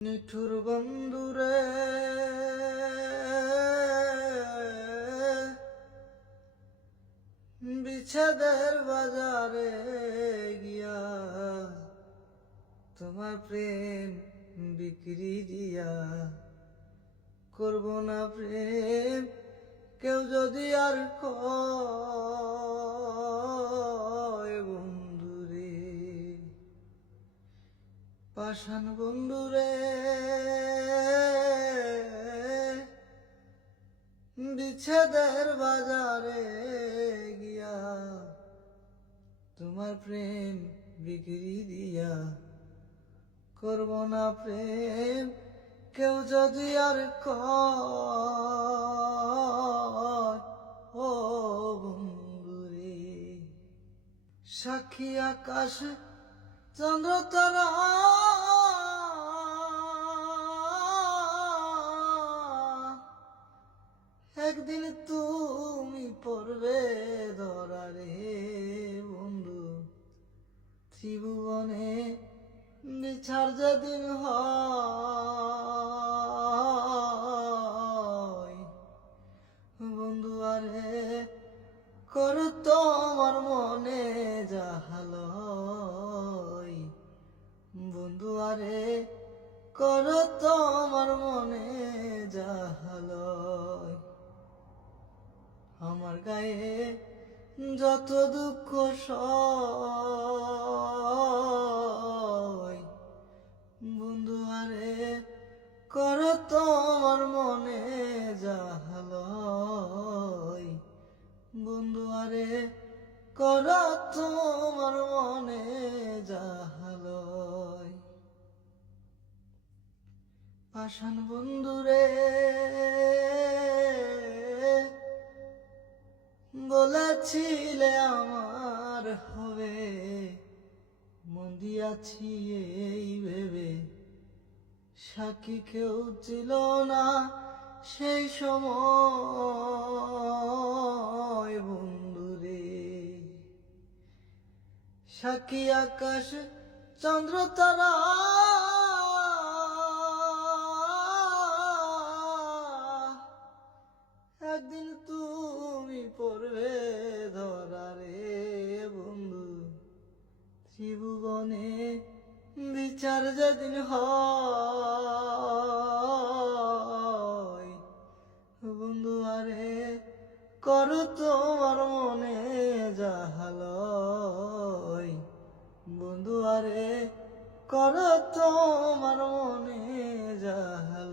নিঠুর বন্ধুরে বিচ্ছেদের বাজারে গিয়া তোমার প্রেম বিক্রি দিয়া করব না প্রেম কেউ যদি আর কয় বন্ধুরে পাষাণ বন্ধুরে বিচ্ছেদের বাজারে গিয়া তোমার প্রেম বিক্রি দিয়া করব না প্রেম কেউ যদি আর কয় ও বন্ধুরে সাক্ষী আকাশ চন্দ্র তারা একদিন তুমি পড়বে ধরা রে বন্ধু ত্রিভুবনে বিচার যেদিন হয় বন্ধু আরে কর তোমার মনে যাহালয় বন্ধু আরে কর তোমার মনে যাহালয় আমার গায়ে যত দুঃখ সয় বন্ধু আরে কর তোমার মনে যাহালয় বন্ধু আরে কর তোমার মনে যাহালয় পাষাণ বন্ধুরে বলেছিলে আমার হবে মন দিয়াছি এই ভেবে সাক্ষী কেউ ছিল না সেই সময় বন্ধুরে সাক্ষী আকাশ চন্দ্র তারা একদিন তুমি পড়বে ধরা রে বন্ধু ত্রিভুবনে বিচার যেদিন হয় বন্ধু আরে কর তোমার মনে যাহালয় বন্ধু আরে কর তোমার মনে যাহালয়।